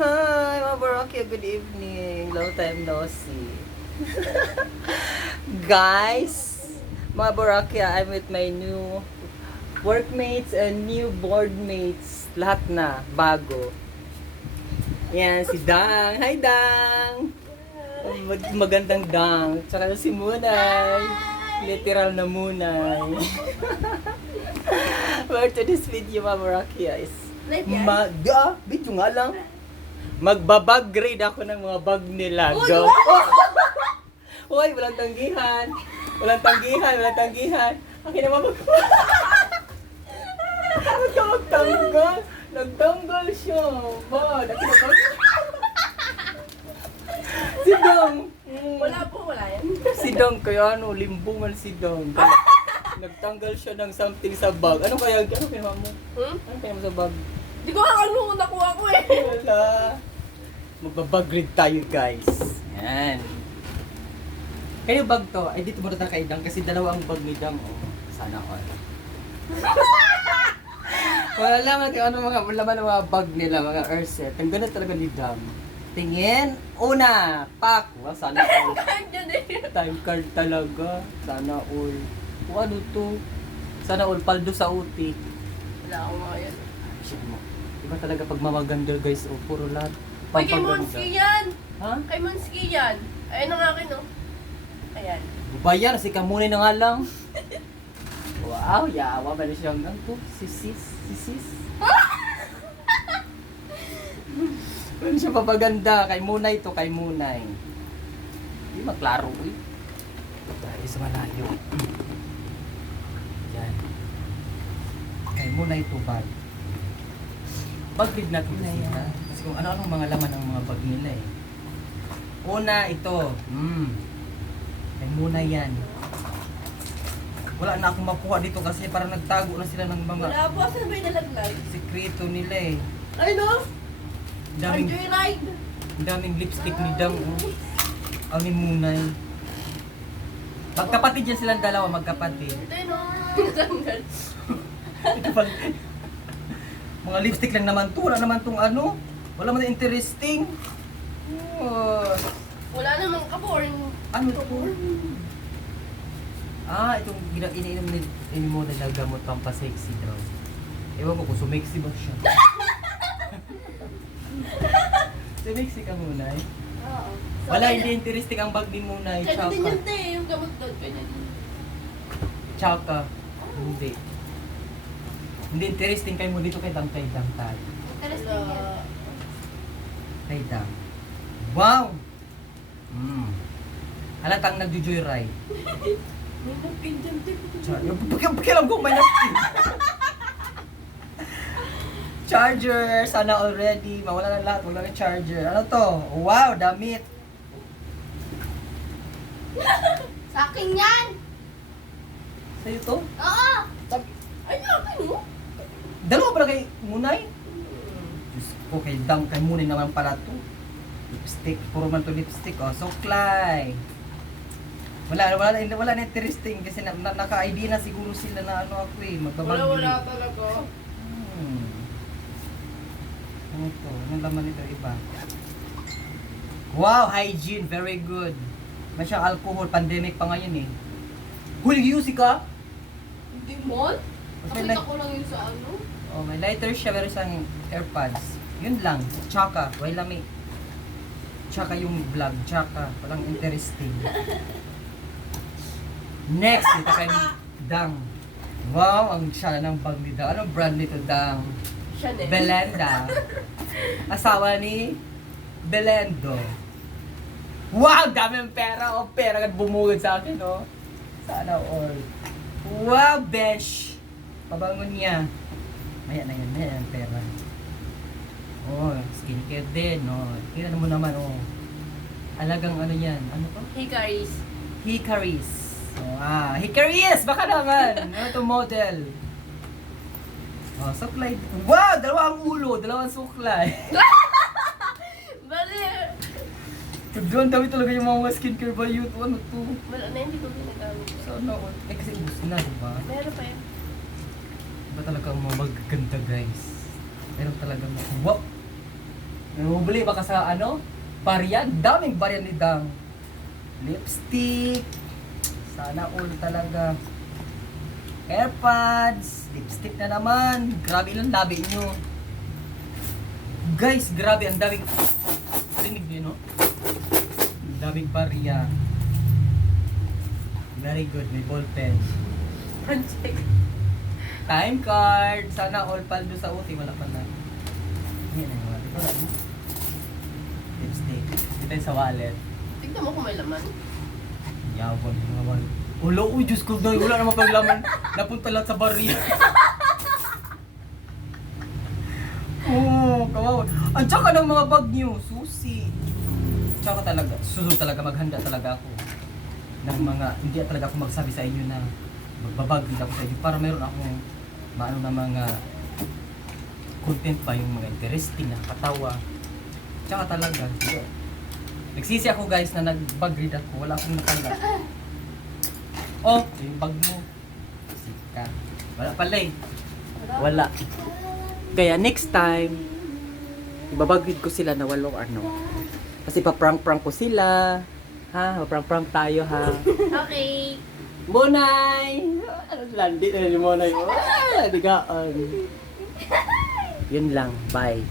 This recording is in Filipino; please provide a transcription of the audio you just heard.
Hi, mga Boracay. Good evening. Long time no see. Guys, mga Boracay, I'm with my new workmates and new board mates. Lahat na, bago. Yan, si Dang. Hi, Dang! Magandang Dang. Tsaka si Munay. Literal na Munay. For today's video, mga Boracay, is video nga lang. Magbabag grade ako ng mga bag nila. Go! Hoy, walang tanggihan. Walang tanggihan, walang tanggihan. Akin naman Huwag ka magtanggal. Nagtanggal siya. Ba, nakinabag. Si Dong. Wala po, wala yan. Si Dong, kaya ano, limbo man si Dong. Nagtanggal siya ng something sa bag. Ano kaya, ano kaya mo? Ano kaya mo sa bag? Di ko nga ano nakuha ko eh. Wala. Magbabag grade tayo, guys. Yan. Kayo bag to, ay dito muna tayo kay Dang kasi dalawa ang bag ni Dang. Oh, sana all. Wala lang natin ano mga laman ng mga bag nila, mga airset. Ang ganda talaga ni Dang. Tingin, una, pak. Wow, sana all. Diyan eh. Time card talaga. Sana all. O ano to? Sana all, paldo sa uti. Wala akong mga yan. Shit mo. Iba talaga pag mamaganda guys, o puro lahat. Ay, kay Monski yan. Ha? Kay Monski yan. Ayun ang akin oh. Ayan. Bayan, si Kamunay na nga lang. Wow, yawa ba na siyang ganito? Sisis. Ano siya papaganda? Kay Munay to, kay Munay. Hindi maklaro eh. Dahil sa malayo. Yan. Kay Munay to bag. Bag din natin sila. Kasi kung ano-anong mga laman ng mga bag nila eh. Una, ito. Kay Munay yan. Wala na akong makuha dito kasi parang nagtago na sila ng mga Wala po, saan ba yung nalaglag? sikreto nila eh. Ay no? Daming, Enjoy ride. daming lipstick ni Dang. Ang ni Munay. Magkapatid yan silang dalawa, magkapatid. Ito yun oh. Natanggal. Ito pala. Mga lipstick lang naman to. Wala naman tong ano. Wala man interesting. Oh. Wala namang kaporn. Ano to? Itong iniinom ni Munay na gamot pampasexy daw. Ewan ko kung sumexy ba siya. Sumexy ka Munay? Oo. Wala, hindi interesting ang bag ni Munay. Kaya din Tsaka. yun te, yung gamot doon. Kaya din. Tsaka. Hindi. Hindi interesting kay mo dito kay Dang tayo. Interesting yan. Kay Dang. Wow! Halatang nagjo-joyride. May napin dyan te. Pakialam ko may napkin. Charger! Sana already. Mawala na lahat. Wala na charger. Ano to? Wow! Damit! Sa akin yan! Sa'yo to? Oo! Ay, nakin mo? Dalawa pala kay Munay? Diyos ko, kay Dang, kay Munay naman pala to. Lipstick. Puro man to lipstick. Oh, suklay. Wala na interesting kasi naka-ID na siguro sila na ano ako eh. Magbabagli. Wala talaga. Ano to? Anong laman nito iba? Wow, hygiene. Very good. May siyang alcohol. Pandemic pa ngayon eh. Huli yusi ka? Hindi mo? Okay, Nakita ko lang yun sa ano. Oh, may lighter siya. Meron siyang AirPods. Yun lang. Tsaka. Wala lami. Tsaka yung vlog. Tsaka. Walang interesting. Next, dito kay Dang. Wow, ang siya ng bag ni Dang. Anong brand nito, Dang? Chanel. Belinda. Asawa ni Belendo. Wow, dami ng pera. O, pera at bumugod sa akin, oh. Sana all. Wow, besh. Pabangon niya. Maya na yan, pera. Oh, skincare din, oh. Tingnan mo naman, oh. Alagang ano yan. Ano to? Hikaris. Hikaris. Hikaris! Baka naman! Ano to model? Oh, suklay. Wow! Dalawang ulo, dalawang suklay. Bali. Doon dami talaga yung mga skincare ba yun? Ano to? Wala na, hindi ko ginagamit. Sana all. Kasi ubus na, diba? Meron pa yan. Iba talaga ang mga magaganda, guys. Meron talaga wow! Nahubuli ba ka sa ano? Varian? Daming varian ni Dang. Lipstick. Sana all talaga. Airpods. Lipstick na naman. Grabe ilang labi nyo. Guys, grabe. Ang daming... Rinig nyo, no? Ang daming barya. Very good. May ballpen. Project. Time card. Sana all paldo sa uti. Wala pa na. Yan ang wala. Ito lang. Lipstick. Dito yun sa wallet. Tignan mo kung may laman. Yabon. Mga wallet. Ulo, uy, Diyos ko, dahil wala naman paglaman. Napunta lahat sa barya. Oo, kawawa. Ang tsaka ng mga bag niyo, susi. Tsaka talaga, susunod talaga, maghanda talaga ako. Ng mga, hindi talaga ako magsabi sa inyo na magbabagid ako sa inyo para mayroon akong maano na mga content pa, yung mga interesting, nakakatawa. Tsaka talaga, yun. Nagsisi ako guys na nag-bag-read ako, wala akong natala. Oh, yung bag mo. Sika. Wala pala eh. Wala. Kaya next time, ibabagrid ko sila na walong ano. Kasi pa-prank-prank ko sila. Ha? Pa-prank-prank tayo ha. Okay. Monay! Landi na ni Monay. Digaan. Yun lang. Bye.